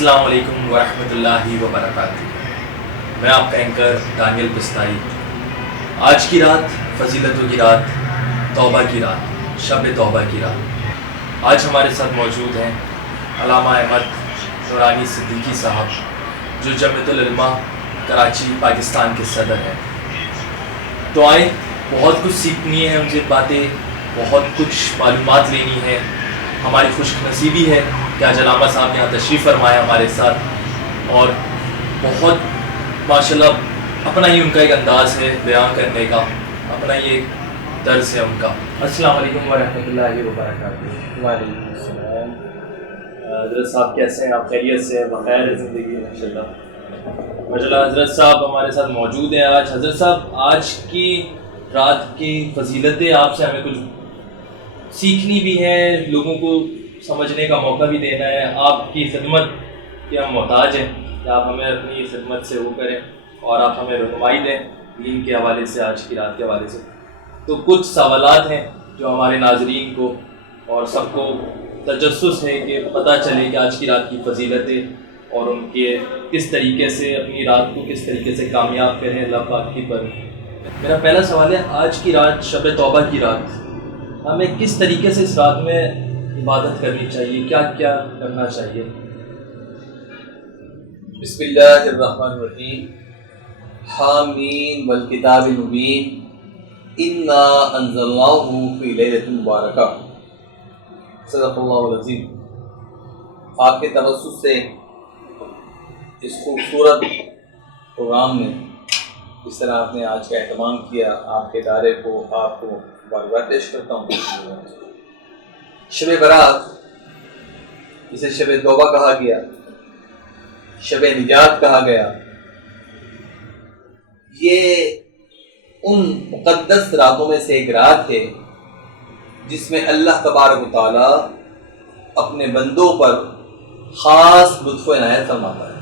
السلام علیکم ورحمۃ اللہ وبرکاتہ۔ میں آپ کا اینکر دانیل پستائی۔ آج کی رات فضیلتوں کی رات، توبہ کی رات، شب توبہ کی رات۔ آج ہمارے ساتھ موجود ہیں علامہ احمد نورانی صدیقی صاحب، جو جمعیت العلماء کراچی پاکستان کے صدر ہیں۔ تو آئیں، بہت کچھ سیکھنی ہے، مجھے باتیں بہت کچھ معلومات لینی ہے۔ ہماری خوش نصیبی ہے کہ آج علامہ صاحب یہاں تشریف فرمایا ہمارے ساتھ، اور بہت ماشاءاللہ اپنا ہی ان کا ایک انداز ہے بیان کرنے کا، اپنا ہی ایک طرز ہے ان کا۔ السلام علیکم ورحمۃ اللہ وبرکاتہ۔ وعلیکم السلام۔ حضرت صاحب کیسے ہیں؟ آپ خیریت سے ہیں؟ بخیر ہے زندگی؟ ماشاءاللہ حضرت صاحب ہمارے ساتھ موجود ہیں آج۔ حضرت صاحب، آج کی رات کی فضیلتیں آپ سے ہمیں کچھ سیکھنی بھی ہے، لوگوں کو سمجھنے کا موقع بھی دینا ہے۔ آپ کی خدمت کے ہم محتاج ہیں کہ آپ ہمیں اپنی خدمت سے وہ کریں اور آپ ہمیں رہنمائی دیں دین کے حوالے سے، آج کی رات کے حوالے سے۔ تو کچھ سوالات ہیں جو ہمارے ناظرین کو اور سب کو تجسس ہے کہ پتہ چلے کہ آج کی رات کی فضیلتیں اور ان کے کس طریقے سے اپنی رات کو کس طریقے سے کامیاب کریں اللہ پاک کی پر۔ میرا پہلا سوال ہے، آج کی رات شب توبہ کی رات، ہمیں کس طریقے سے اس رات میں عبادت کرنی چاہیے، کیا کیا کرنا چاہیے؟ بسم اللہ الرحمن الرحیم۔ حامیم والکتاب المبین، انا انزلناہ فی لیلۃ مبارکہ۔ صدق اللہ العظیم۔ آپ کے توسط سے اس خوبصورت پروگرام میں جس طرح آپ نے آج کا اہتمام کیا، آپ کے ادارے کو آپ کو مبارکباد پیش کرتا ہوں۔ شب برات، جسے شب توبہ کہا گیا، شب نجات کہا گیا، یہ ان مقدس راتوں میں سے ایک رات ہے جس میں اللہ تبارک و تعالی اپنے بندوں پر خاص لطف و عنایت فرماتا ہے۔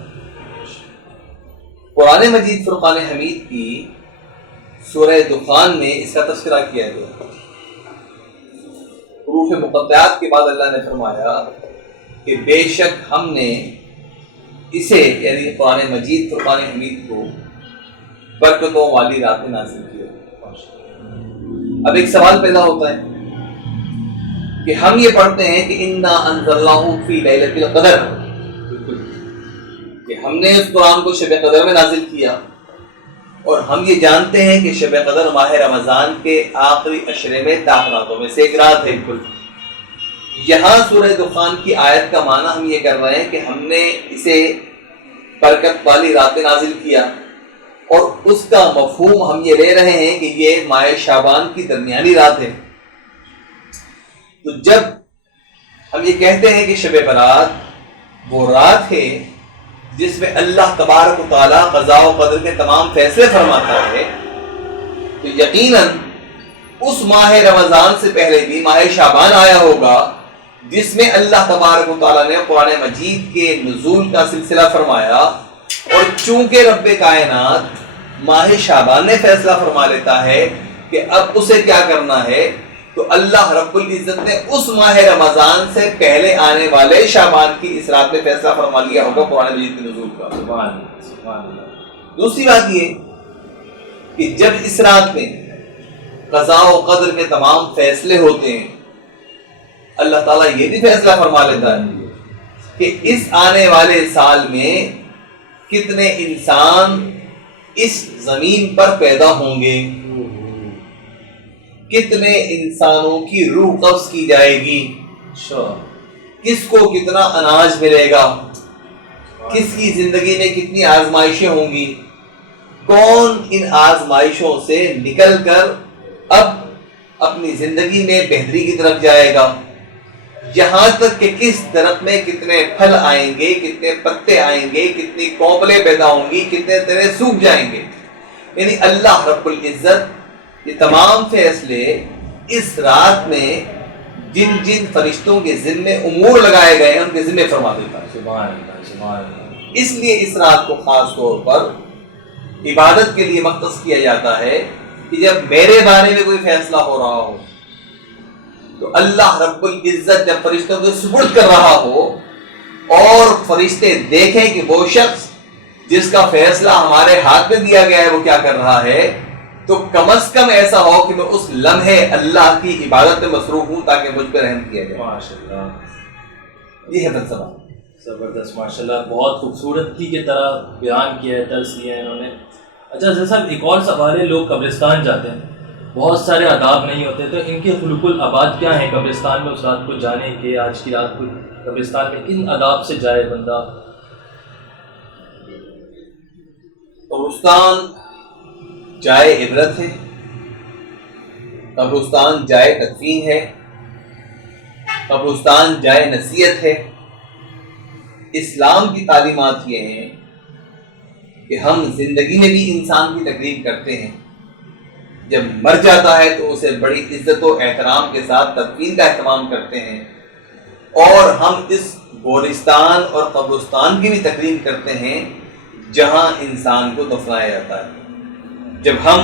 قرآن مجید فرقان حمید کی سورہ دخان میں اس کا تذکرہ کیا گیا۔ حروف مقطعات کے بعد اللہ نے فرمایا کہ بے شک ہم نے اسے، یعنی قرآن مجید فرقان حمید کو، برکتوں والی رات میں نازل کیا۔ اب ایک سوال پیدا ہوتا ہے کہ ہم یہ پڑھتے ہیں کہ انا انزلناہ فی لیلۃ القدر، کہ ہم نے اس قرآن کو شب قدر میں نازل کیا، اور ہم یہ جانتے ہیں کہ شب قدر ماہ رمضان کے آخری عشرے میں طاق راتوں میں سے ایک رات ہے۔ یہاں سورہ دخان کی آیت کا معنی ہم یہ کر رہے ہیں کہ ہم نے اسے برکت والی رات میں نازل کیا، اور اس کا مفہوم ہم یہ لے رہے ہیں کہ یہ ماہ شعبان کی درمیانی رات ہے۔ تو جب ہم یہ کہتے ہیں کہ شب برات وہ رات ہے جس میں اللہ تبارک و تعالیٰ قضاء و قدر کے تمام فیصلے فرماتا ہے، تو یقیناً اس ماہ رمضان سے پہلے بھی ماہ شعبان آیا ہوگا جس میں اللہ تبارک و تعالیٰ نے قرآن مجید کے نزول کا سلسلہ فرمایا، اور چونکہ رب کائنات ماہ شعبان میں فیصلہ فرما لیتا ہے کہ اب اسے کیا کرنا ہے، تو اللہ رب العزت نے اس ماہ رمضان سے پہلے آنے والے شعبان کی اس رات میں فیصلہ فرما لیا ہوگا قرآن مجید کے نزول کا۔ سبحان اللہ۔ دوسری بات یہ کہ جب اس رات میں قضاء و قدر کے تمام فیصلے ہوتے ہیں، اللہ تعالیٰ یہ بھی فیصلہ فرما لیتا ہے کہ اس آنے والے سال میں کتنے انسان اس زمین پر پیدا ہوں گے، کتنے انسانوں کی روح قبض کی جائے گی، کس کو کتنا اناج ملے گا، کس کی زندگی میں کتنی آزمائشیں ہوں گی، کون ان آزمائشوں سے نکل کر اب اپنی زندگی میں بہتری کی طرف جائے گا، یہاں تک کہ کس درخت میں کتنے پھل آئیں گے، کتنے پتے آئیں گے، کتنی کونپلیں پیدا ہوں گی، کتنے تنے سوکھ جائیں گے۔ یعنی اللہ رب العزت یہ تمام فیصلے اس رات میں جن جن فرشتوں کے ذمے امور لگائے گئے ہیں ان کے ذمے فرما دیتا ہے۔ سبحان اللہ، سبحان اللہ۔ اس لیے اس رات کو خاص طور پر عبادت کے لیے مختص کیا جاتا ہے کہ جب میرے بارے میں کوئی فیصلہ ہو رہا ہو تو اللہ رب العزت جب فرشتوں کو سپرد کر رہا ہو اور فرشتے دیکھیں کہ وہ شخص جس کا فیصلہ ہمارے ہاتھ میں دیا گیا ہے وہ کیا کر رہا ہے، تو کم از کم ایسا ہو کہ میں اس لمحے اللہ کی عبادت میں مصروف ہوں تاکہ مجھ پہ رحم کیا جائے۔ ماشاءاللہ، یہ ہے فلسفہ۔ زبردست، ماشاءاللہ، بہت خوبصورتی کی طرح بیان کیا ہے، درس دیا ہے انہوں نے۔ اچھا حضرت صاحب، ایک اور سوال ہے، لوگ قبرستان جاتے ہیں، بہت سارے آداب نہیں ہوتے، تو ان کے خلق العباد کیا ہیں قبرستان میں اس رات کو جانے کے؟ آج کی رات کو قبرستان میں کن آداب سے جائے بندہ؟ قبرستان جائے عبرت ہے، قبرستان جائے تدفین ہے، قبرستان جائے نصیحت ہے۔ اسلام کی تعلیمات یہ ہیں کہ ہم زندگی میں بھی انسان کی تقریب کرتے ہیں، جب مر جاتا ہے تو اسے بڑی عزت و احترام کے ساتھ تدفین کا اہتمام کرتے ہیں، اور ہم اس گورستان اور قبرستان کی بھی تقریب کرتے ہیں جہاں انسان کو دفنایا جاتا ہے۔ جب ہم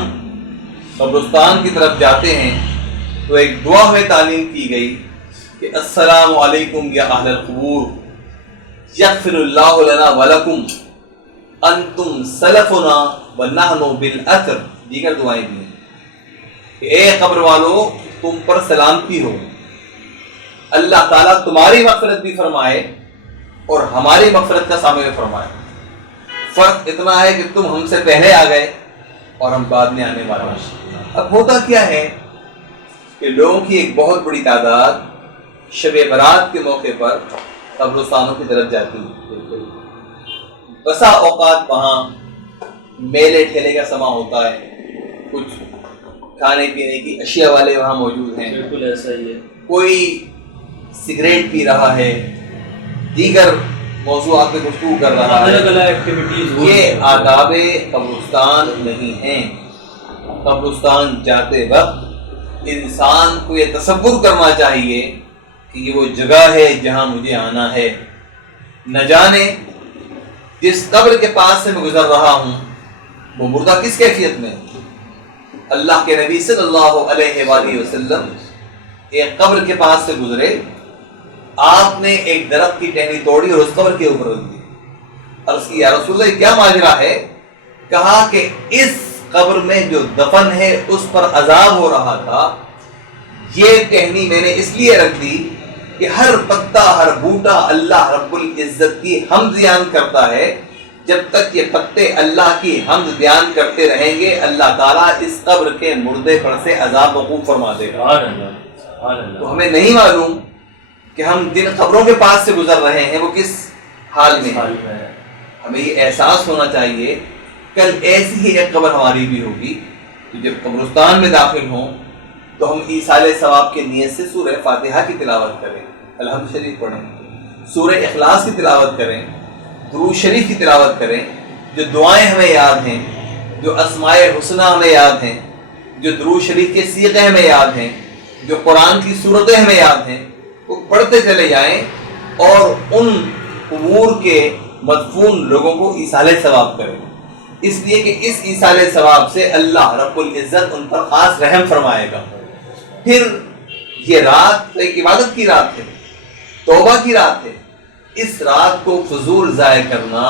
قبرستان کی طرف جاتے ہیں تو ایک دعا ہمیں تعلیم کی گئی کہ السلام علیکم یا اہل القبور یغفر اللہ لنا ولکم انتم سلفنا ونحن بالاثر، دیگر دعائیں بھی ہیں کہ اے قبر والو تم پر سلامتی ہو، اللہ تعالیٰ تمہاری مغفرت بھی فرمائے اور ہماری مغفرت کا سامنے فرمائے۔ فرق اتنا ہے کہ تم ہم سے پہلے آ گئے اور ہم بعد میں آنے والے ہیں۔ اب ہوتا کیا ہے کہ لوگوں کی ایک بہت بڑی تعداد شب برات کے موقع پر قبرستانوں کی طرف جاتی ہے۔ بسا اوقات وہاں میلے ٹھیلے کا سما ہوتا ہے، کچھ کھانے پینے کی اشیاء والے وہاں موجود ہیں، بالکل ایسا ہی ہے، کوئی سگریٹ پی رہا ہے، دیگر موضوعات پہ گفتگو کر رہا ہے۔ الگ الگ ایکٹیویٹیز، یہ آداب قبرستان نہیں ہیں۔ قبرستان جاتے وقت انسان کو یہ تصور کرنا چاہیے کہ یہ وہ جگہ ہے جہاں مجھے آنا ہے۔ نہ جانے جس قبر کے پاس سے میں گزر رہا ہوں وہ مردہ کس کیفیت میں ہے۔ اللہ کے نبی صلی اللہ علیہ وآلہ وسلم ایک قبر کے پاس سے گزرے، آپ نے ایک درخت کی ٹہنی توڑی اور اس قبر کے اوپر رکھ دی۔ عرض کی یا رسول اللہ کیا ماجرا ہے؟ کہا کہ اس قبر میں جو دفن ہے اس پر عذاب ہو رہا تھا، یہ ٹہنی میں نے اس لیے رکھ دی کہ ہر پتا ہر بوٹا اللہ رب العزت کی حمد بیان کرتا ہے، جب تک یہ پتے اللہ کی حمد بیان کرتے رہیں گے اللہ تعالیٰ اس قبر کے مردے پر سے عذاب وقوع فرما دے گا۔ تو ہمیں نہیں معلوم کہ ہم جن قبروں کے پاس سے گزر رہے ہیں وہ کس حال میں ہیں۔ ہمیں یہ احساس ہونا چاہیے کل ایسی ہی ایک قبر ہماری بھی ہوگی، تو جب قبرستان میں داخل ہوں تو ہم ایصال ثواب کے نیت سے سورہ فاتحہ کی تلاوت کریں، الحمد شریف پڑھیں، سورہ اخلاص کی تلاوت کریں، درود شریف کی تلاوت کریں، جو دعائیں ہمیں یاد ہیں، جو اسماء الحسنی ہمیں یاد ہیں، جو درود شریف کے صیغے ہمیں یاد ہیں، جو قرآن کی سورتیں ہمیں یاد ہیں، وہ پڑھتے چلے جائیں اور ان امور کے مدفون لوگوں کو ایصال ثواب کریں، اس لیے کہ اس ایصال ثواب سے اللہ رب العزت ان پر خاص رحم فرمائے گا۔ پھر یہ رات ایک عبادت کی رات ہے، توبہ کی رات ہے، اس رات کو فضول ضائع کرنا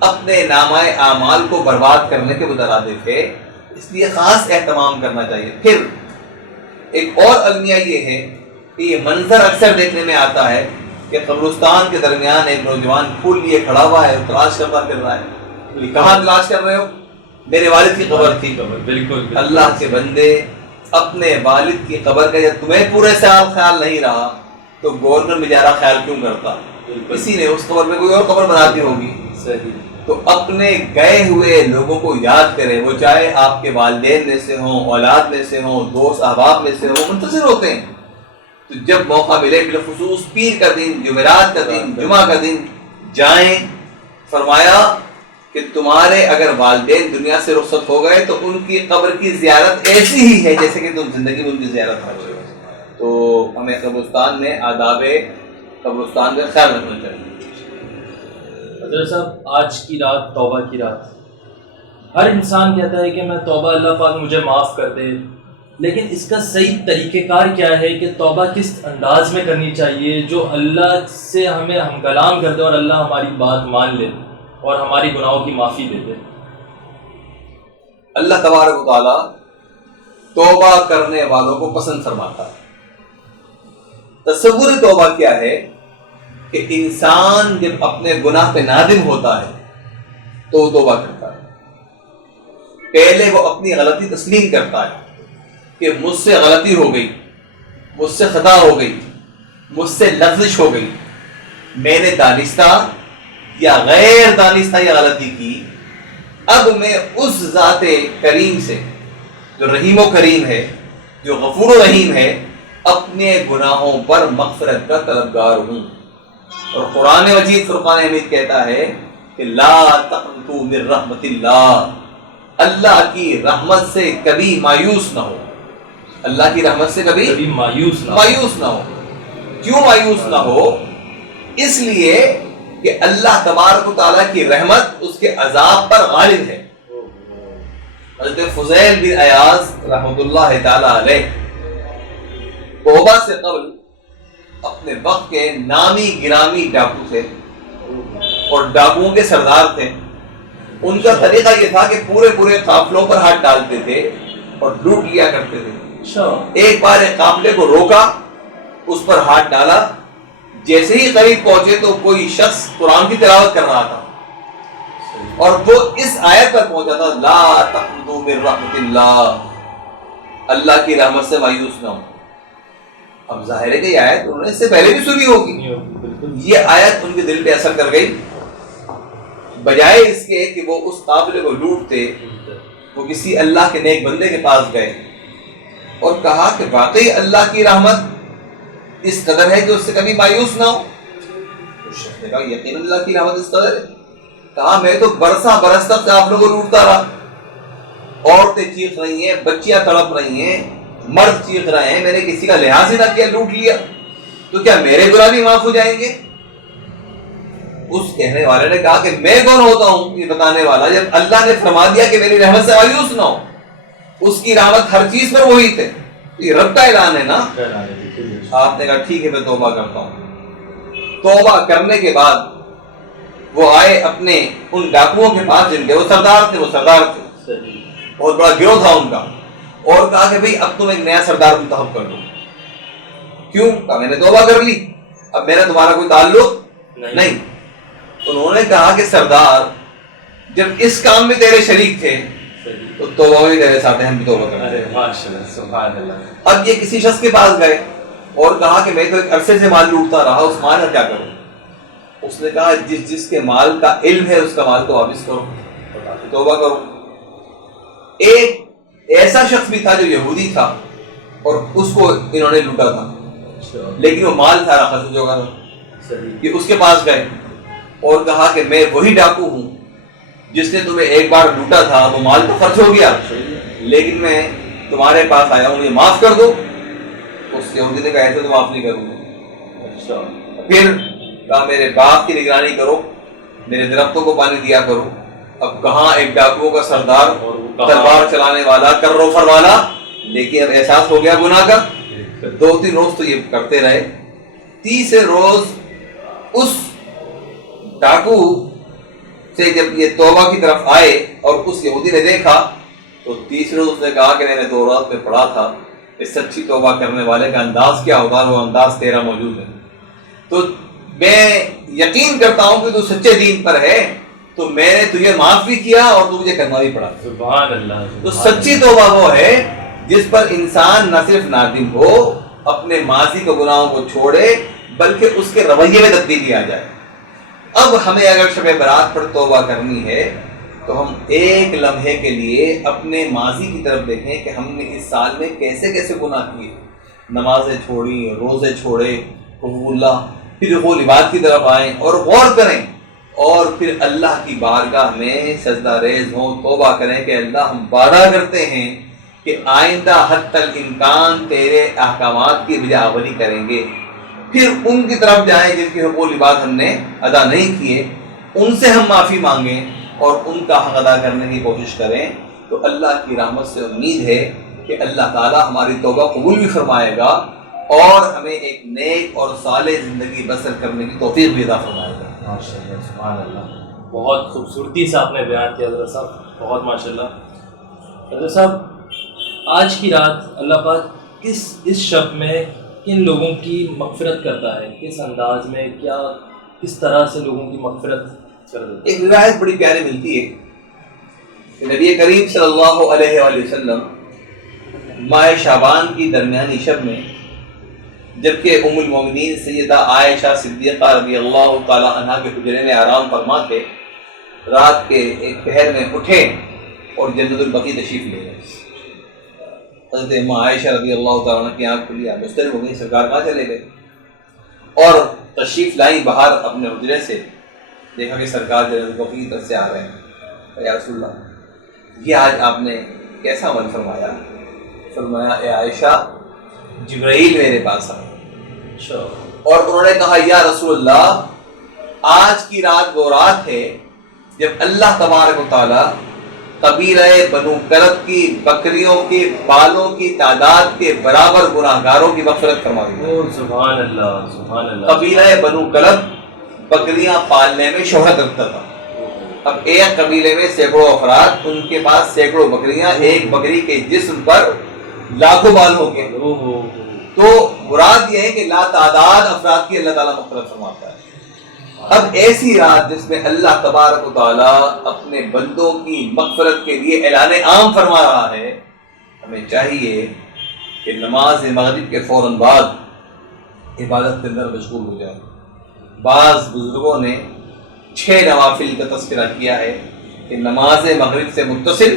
اپنے نامہ اعمال کو برباد کرنے کے مترادف ہے، اس لیے خاص اہتمام کرنا چاہیے۔ پھر ایک اور المیہ یہ ہے کہ یہ منظر اکثر دیکھنے میں آتا ہے کہ قبرستان کے درمیان ایک نوجوان پھول لیے کھڑا ہوا ہے، تلاش کرتا پھر رہا ہے۔ کہاں تلاش کر رہے ہو؟ میرے والد کی قبر تھی۔ بالکل اللہ کے بندے، اپنے والد کی قبر کا جب تمہیں پورے سال خیال نہیں رہا تو گورنر بیچارہ خیال کیوں کرتا؟ کسی نے اس قبر میں کوئی اور قبر بنا دی ہوگی۔ صحیح۔ تو اپنے گئے ہوئے لوگوں کو یاد کریں، وہ چاہے آپ کے والدین میں سے ہوں، اولاد میں سے ہوں، دوست احباب میں سے ہوں، منتظر ہوتے ہیں۔ تو جب موقع ملے بالخصوص پیر کا دن، جمعرات کا دن، جمعہ کا دن جائیں۔ فرمایا کہ تمہارے اگر والدین دنیا سے رخصت ہو گئے تو ان کی قبر کی زیارت ایسی ہی ہے جیسے کہ تم زندگی میں ان کی زیارت کر رہے ہو۔ تو ہمیں قبرستان میں آداب قبرستان کا خیال رکھنا چاہیے۔ حضرت صاحب، آج کی رات توبہ کی رات، ہر انسان کہتا ہے کہ میں توبہ، اللہ پاک مجھے معاف کر دے، لیکن اس کا صحیح طریقہ کار کیا ہے کہ توبہ کس انداز میں کرنی چاہیے جو اللہ سے ہمیں ہم کلام کر دے اور اللہ ہماری بات مان لے اور ہماری گناہوں کی معافی دے دے؟ اللہ تبارک و تعالیٰ توبہ کرنے والوں کو پسند فرماتا ہے۔ تصور توبہ کیا ہے کہ انسان جب اپنے گناہ پہ نادم ہوتا ہے تو وہ توبہ کرتا ہے۔ پہلے وہ اپنی غلطی تسلیم کرتا ہے کہ مجھ سے غلطی ہو گئی، مجھ سے خطا ہو گئی، مجھ سے لغزش ہو گئی، میں نے دانستہ یا غیر دانستہ یہ غلطی کی، اب میں اس ذات کریم سے جو رحیم و کریم ہے، جو غفور و رحیم ہے، اپنے گناہوں پر مغفرت کا طلبگار ہوں۔ اور قرآن مجید فرقان حمید کہتا ہے کہ لا تقنطوا من رحمت اللہ، اللہ کی رحمت سے کبھی مایوس نہ ہو، اللہ کی رحمت سے کبھی مایوس نہ ہو۔ کیوں مایوس نہ ہو؟ اس لیے کہ اللہ تبارک و تعالیٰ کی رحمت اس کے عذاب پر غالب ہے۔ حضرت فضیل بن عیاض رحمۃ اللہ تعالی علیہ توبہ سے قبل اپنے وقت کے نامی گرامی ڈاکو تھے اور ڈاکوؤں کے سردار تھے۔ ان کا طریقہ یہ تھا کہ پورے قافلوں پر ہاتھ ڈالتے تھے اور لوٹ لیا کرتے تھے۔ ایک بار ایک قافلے کو روکا، اس پر ہاتھ ڈالا، جیسے ہی قریب پہنچے تو کوئی شخص قرآن کی تلاوت کر رہا تھا اور وہ اس آیت پر پہنچا تھا لا تقنطوا من رحمت اللہ، اللہ کی رحمت سے مایوس نہ ہو۔ اب ظاہر ہے کہ یہ آیت انہوں نے اس سے پہلے بھی سنی ہوگی، یہ آیت ان کے دل پہ اثر کر گئی۔ بجائے اس کے کہ وہ اس قافلے کو لوٹتے، وہ کسی اللہ کے نیک بندے کے پاس گئے اور کہا کہ واقعی اللہ کی رحمت اس قدر ہے کہ اس سے کبھی مایوس نہ ہو۔ اس شخص نے کہا یقین اللہ کی رحمت اس قدر ہے۔ کہا میں تو برساں برس تک قافلوں کو لوٹتا رہا، عورتیں چیخ رہی ہیں، بچیاں تڑپ رہی ہیں، مرد چیخ رہے ہیں، میں نے کسی کا لحاظ ہی نہ کیا، لوٹ لیا، تو کیا میرے گناہ بھی معاف ہو جائیں گے؟ اس کہنے والے نے کہا کہ میں کون ہوتا ہوں یہ بتانے والا، جب اللہ نے فرما دیا کہ میری رحمت سے مایوس نہ ہو، اس کی رحمت ہر چیز پر وہی تھے، یہ رب کا اعلان ہے نا۔ آپ نے کہا ٹھیک ہے میں توبہ کرتا ہوں۔ توبہ کرنے کے بعد وہ آئے اپنے ان ڈاکوؤں کے پاس جن کے وہ سردار تھے، بہت بڑا گروہ تھا ان کا، اور کہا کہ بھئی اب تم ایک نیا سردار منتخب کر دو۔ کیوں؟ کہا میں نے توبہ کر لی، اب میرا تمہارا کوئی تعلق نہیں۔ انہوں نے کہا کہ سردار جب اس کام میں تیرے شریک تھے تو توبہ بھی تیرے ساتھ ہیں، ہم بھی توبہ کرتے ہیں۔ اب یہ کسی شخص کے پاس گئے اور کہا کہ میں تو ایک عرصے سے مال لوٹتا رہا، اس مال کا کیا کروں؟ اس نے کہا جس کے مال کا علم ہے اس کا مال تو واپس کرو، توبہ کرو۔ ایک ایسا شخص بھی تھا جو یہودی تھا اور اس کو انہوں نے لوٹا تھا، لیکن وہ مال تھا رکھا جو گا، کہ اس کے پاس گئے اور کہا کہ میں وہی ڈاکو ہوں جس نے تمہیں ایک بار لوٹا تھا، وہ مال تو خرچ ہو گیا لیکن میں تمہارے پاس آیا ہوں، یہ معاف کر دو۔ اس یہودی نے کہا ایسے تو معاف نہیں کروں گا۔ پھر کہا میرے باغ کی نگرانی کرو، میرے درختوں کو پانی دیا کرو۔ اب کہاں ایک ڈاکوؤں کا سردار، تلوار چلانے والا، کرو فر والا، لیکن اب احساس ہو گیا گناہ کا۔ 2-3 روز تو یہ کرتے رہے، تیسرے روز اس ڈاکو سے جب یہ توبہ کی طرف آئے اور اس یہودی نے دیکھا تو تیسرے روز اس نے کہا کہ میں نے 2 رات میں پڑھا تھا اس سچی توبہ کرنے والے کا انداز کیا ہوتا ہے، وہ انداز تیرا موجود ہے، تو میں یقین کرتا ہوں کہ تو سچے دین پر ہے، تو میں نے تجھے معاف بھی کیا اور تو مجھے کرنا بھی پڑا۔ سبحان اللہ۔ تو سچی توبہ وہ ہے جس پر انسان نہ صرف نادم ہو، اپنے ماضی کے گناہوں کو چھوڑے، بلکہ اس کے رویے میں تبدیلی آ جائے۔ اب ہمیں اگر شب برات پر توبہ کرنی ہے تو ہم ایک لمحے کے لیے اپنے ماضی کی طرف دیکھیں کہ ہم نے اس سال میں کیسے کیسے گناہ کیے، نمازیں چھوڑی، روزے چھوڑے، حقوق اللہ، پھر وہ لباس کی طرف آئیں اور غور کریں، اور پھر اللہ کی بارگاہ میں سجدہ ریز ہوں، توبہ کریں کہ اللہ ہم وعدہ کرتے ہیں کہ آئندہ حتی الامکان تیرے احکامات کی بجا آوری کریں گے۔ پھر ان کی طرف جائیں جن کے حقوق لباس ہم نے ادا نہیں کیے، ان سے ہم معافی مانگیں اور ان کا حق ادا کرنے کی کوشش کریں، تو اللہ کی رحمت سے امید ہے کہ اللہ تعالیٰ ہماری توبہ قبول بھی فرمائے گا اور ہمیں ایک نیک اور صالح زندگی بسر کرنے کی توفیق بھی عطا فرمائے گا. ماشاء اللہ، سبحان اللہ. بہت خوبصورتی سے آپ نے بیان کیا حضرت صاحب، بہت ماشاء اللہ. حضرت صاحب آج کی رات اللہ پاک اس شب میں کن لوگوں کی مغفرت کرتا ہے، کس انداز میں، کیا کس طرح سے لوگوں کی مغفرت کر دیتا ہے؟ ایک روایت بڑی پیاری ملتی ہے کہ نبی کریم صلی اللہ علیہ وآلہ وسلم ماہ شعبان کی درمیانی شب میں جبکہ ام المومنین سیدہ عائشہ صدیقہ رضی اللہ تعالی عنہا کے حجرے میں آرام فرما کے رات کے ایک پہر میں اٹھے اور جنت البقیع تشریف لے گئے. حضرت اماں عائشہ رضی اللہ تعالیٰ عنہ کی آنکھ کھلی، مسترب ہو گئی، سرکار کہاں چلے گئے؟ اور تشریف لائیں باہر اپنے حجرے سے، دیکھا کہ سرکار جنت البقیع کی طرف سے آ رہے ہیں. یا رسول اللہ یہ آج آپ نے کیسا عمل فرمایا؟ فرمایا اے عائشہ جبرائیل میرے پاس آئے اور انہوں نے کہا یا رسول اللہ آج کی رات وہ رات ہے جب اللہ تبارک و تعالیٰ قبیلہ بنو کلب کی بکریوں کے بالوں کی تعداد کے برابر گناہگاروں کی مغفرت فرما دی. سبحان اللہ، سبحان اللہ. قبیلہ بنو کلب بکریاں پالنے میں شہرت رکھتا تھا. اب ایک قبیلے میں سینکڑوں افراد، ان کے پاس سینکڑوں بکریاں، ایک بکری کے جسم پر لاکھوں بال ہو گئے. تو مراد یہ ہے کہ لا تعداد افراد کی اللہ تعالیٰ مغفرت فرماتا ہے. اب ایسی رات جس میں اللہ تبارک و تعالیٰ اپنے بندوں کی مغفرت کے لیے اعلان عام فرما رہا ہے، ہمیں چاہیے کہ نماز مغرب کے فوراً بعد عبادت کے اندر مشغول ہو جائے. بعض بزرگوں نے 6 نوافل کا تذکرہ کیا ہے کہ نماز مغرب سے متصل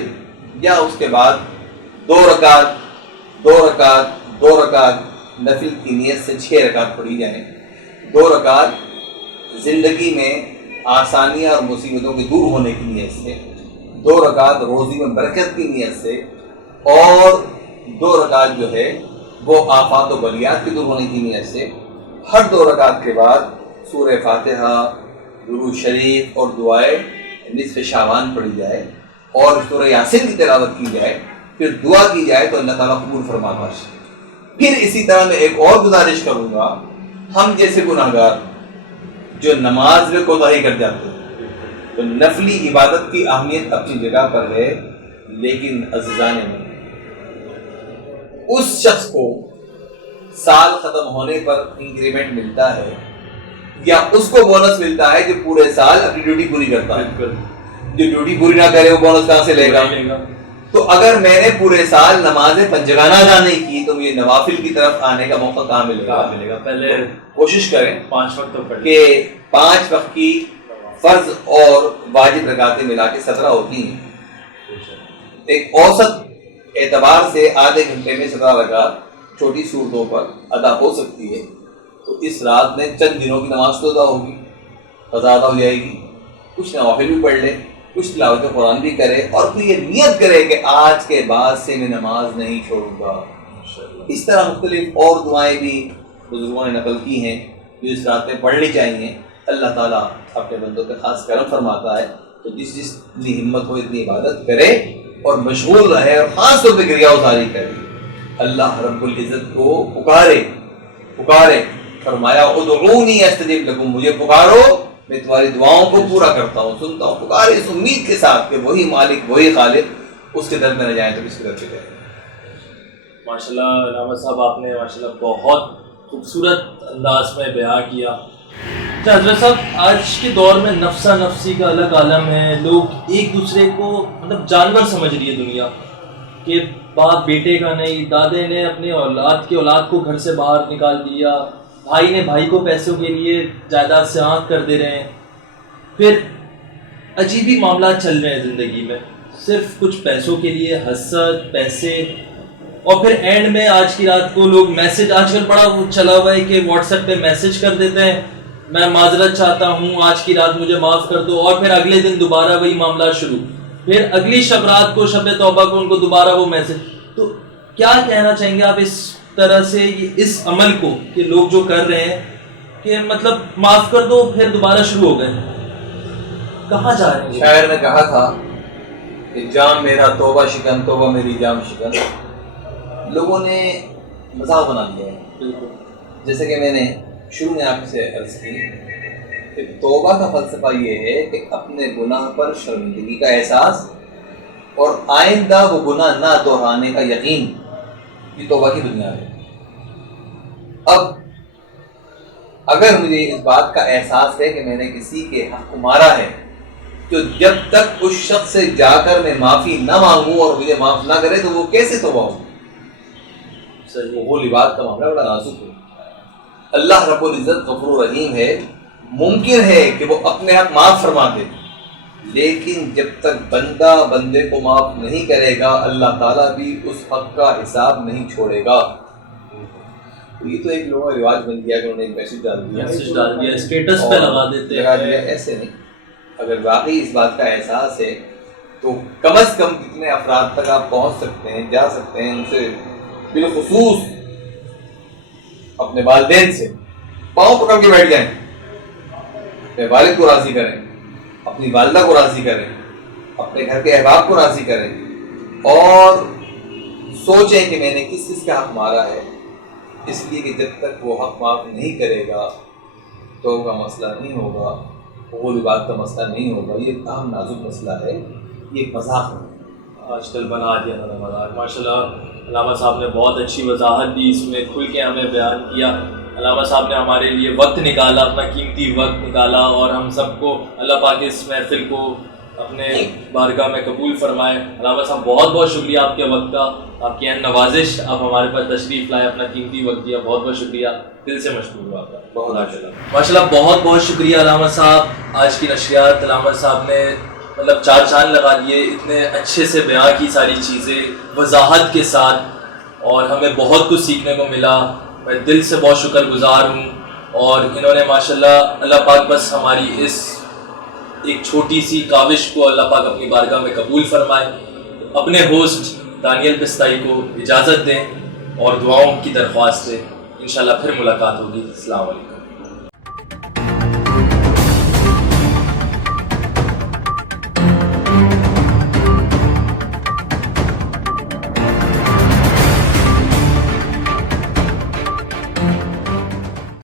یا اس کے بعد 2 رکعت نفل کی نیت سے 6 رکعت پڑھی جائیں. 2 رکعت زندگی میں آسانیاں اور مصیبتوں کے دور ہونے کی نیت سے، 2 رکعت روزی میں برکت کی نیت سے، اور 2 رکعت جو ہے وہ آفات و بلیات کے دور ہونے کی نیت سے. ہر 2 رکعت کے بعد سورہ فاتحہ، درود شریف اور دعائے نصف شعبان پڑھی جائے اور سورہ یاسین کی تلاوت کی جائے، پھر دعا کی جائے تو اللہ تعالیٰ قبول فرماتا ہے. پھر اسی طرح میں ایک اور گزارش کروں گا، ہم جیسے گناہگار جو نماز میں کوتاہی کر جاتے ہیں تو نفلی عبادت کی اہمیت اپنی جگہ پر ہے، لیکن عزیزان میں اس شخص کو سال ختم ہونے پر انکریمنٹ ملتا ہے یا اس کو بونس ملتا ہے جو پورے سال اپنی ڈیوٹی پوری کرتا ہے. جو ڈیوٹی پوری نہ کرے وہ بونس کہاں سے لے گا؟ تو اگر میں نے پورے سال نماز پنجگانہ ادا نہیں کی تو مجھے نوافل کی طرف آنے کا موقع کہاں ملے گا؟ پہلے کوشش کریں 5 وقت کہ 5 وقت کی فرض اور واجب رکعتیں ملا کے 17 ہوتی ہیں. ایک اوسط اعتبار سے آدھے گھنٹے میں 17 رکعت چھوٹی صورتوں پر ادا ہو سکتی ہے. تو اس رات میں چند دنوں کی نماز تو ادا ہوگی، قضا ادا ہو جائے گی. کچھ نوافل بھی پڑھ لے، کچھ تلاوت قرآن بھی کرے اور پھر یہ نیت کرے کہ آج کے بعد سے میں نماز نہیں چھوڑوں گا. اس طرح مختلف اور دعائیں بھی بزرگوں نے نقل کی ہیں جو اس رات میں پڑھنی چاہیے. اللہ تعالیٰ اپنے بندوں پہ خاص کرم فرماتا ہے، تو جس کی ہمت ہو اتنی عبادت کرے اور مشغول رہے اور خاص طور پہ گریہ ازاری کرے. اللہ رب العزت کو پکارے. فرمایا ادعونی استجب لکم، مجھے پکارو میں تمہاری دعاؤں کو پورا کرتا ہوں، سنتا ہوں. پکارے اس امید کے ساتھ کہ وہی مالک، وہی خالق، اس کے در میں نہ جائیں تو کس کے در پہ جائیں. ماشاءاللہ علامہ صاحب آپ نے ماشاءاللہ بہت خوبصورت انداز میں بیان کیا. حضرت صاحب آج کے دور میں نفسا نفسی کا الگ عالم ہے. لوگ ایک دوسرے کو مطلب جانور سمجھ رہی ہے دنیا، کہ باپ بیٹے کا نہیں، دادے نے اپنی اولاد کو گھر سے باہر نکال دیا، بھائی نے بھائی کو پیسوں کے لیے جائیداد سے آنکھ کر دے رہے ہیں. پھر عجیب ہی معاملات چل رہے ہیں زندگی میں، صرف کچھ پیسوں کے لیے حسد، پیسے، اور پھر اینڈ میں آج کی رات کو لوگ میسج، آج کل بڑا وہ چلا ہوا ہے کہ واٹس ایپ پہ میسج کر دیتے ہیں میں معذرت چاہتا ہوں، آج کی رات مجھے معاف کر دو، اور پھر اگلے دن دوبارہ وہی معاملات شروع، پھر اگلی شب رات کو شب توبہ کو ان کو دوبارہ وہ میسج. تو کیا کہنا چاہیں گے آپ اس طرح سے اس عمل کو کہ لوگ جو کر رہے ہیں کہ مطلب معاف کر دو پھر دوبارہ شروع ہو گئے، کہاں جا رہے ہیں؟ شاعر نے کہا تھا کہ جام میرا توبہ شکن، توبہ میری جام شکن، لوگوں نے مذاق بنا لیا ہے. بالکل. جیسے کہ میں نے شروع میں آپ سے عرض کی کہ توبہ کا فلسفہ یہ ہے کہ اپنے گناہ پر شرمندگی کا احساس اور آئندہ وہ گناہ نہ دہرانے کا یقین، یہ توبہ کی بنیاد ہے. اب اگر مجھے اس بات کا احساس ہے کہ میں نے کسی کے حق کو مارا ہے، تو جب تک اس شخص سے جا کر میں معافی نہ مانگوں اور مجھے معاف نہ کرے تو وہ کیسے توبہ ہو؟ وہ بات کا معاملہ بڑا نازک ہے. اللہ رب العزت غفور رحیم ہے، ممکن ہے کہ وہ اپنے حق معاف فرما دے، لیکن جب تک بندہ بندے کو معاف نہیں کرے گا اللہ تعالیٰ بھی اس حق کا حساب نہیں چھوڑے گا. یہ تو ایک لوگوں کا رواج بن گیا کہ انہوں نے ایک میسج ڈال دیا اسٹیٹس پہ لگا دیتے ہیں. ایسے نہیں. اگر واقعی اس بات کا احساس ہے تو کم از کم کتنے افراد تک آپ پہنچ سکتے ہیں، جا سکتے ہیں، ان سے بالخصوص اپنے والدین سے پاؤں پکڑ کے بیٹھ جائیں، اپنے والد کو راضی کریں، اپنی والدہ کو راضی کریں، اپنے گھر کے احباب کو راضی کریں، اور سوچیں کہ میں نے کس چیز کا حق مارا ہے. اس لیے کہ جب تک وہ حق معاف نہیں کرے گا تو کا مسئلہ نہیں ہوگا، قبول بات کا مسئلہ نہیں ہوگا. یہ ایک اہم نازک مسئلہ ہے، یہ ایک مذاق ہے. آج کل بنا دیا تھا مذاق. ماشاء اللہ علامہ صاحب نے بہت اچھی وضاحت دی، اس میں کھل کے ہمیں بیان کیا. علامہ صاحب نے ہمارے لیے وقت نکالا، اپنا قیمتی وقت نکالا، اور ہم سب کو اللہ پاک اس محفل کو اپنے بارگاہ میں قبول فرمائے. علامہ صاحب بہت بہت شکریہ آپ کے وقت کا، آپ کی نوازش، آپ ہمارے پاس تشریف لائے، اپنا قیمتی وقت دیا. بہت بہت شکریہ، دل سے مشکور ہوں آپ کا. ماشاء اللہ بہت بہت شکریہ علامہ صاحب. آج کی نشریات علامہ صاحب نے مطلب چار چاند لگا دیے، اتنے اچھے سے بیان کی ساری چیزیں وضاحت کے ساتھ، اور ہمیں بہت کچھ سیکھنے کو ملا. میں دل سے بہت شکر گزار ہوں. اور انہوں نے ماشاءاللہ اللہ پاک بس ہماری اس ایک چھوٹی سی کاوش کو اللہ پاک اپنی بارگاہ میں قبول فرمائے. اپنے ہوسٹ دانیل پستائی کو اجازت دیں اور دعاؤں کی درخواست دیں. انشاءاللہ پھر ملاقات ہوگی. السلام علیکم.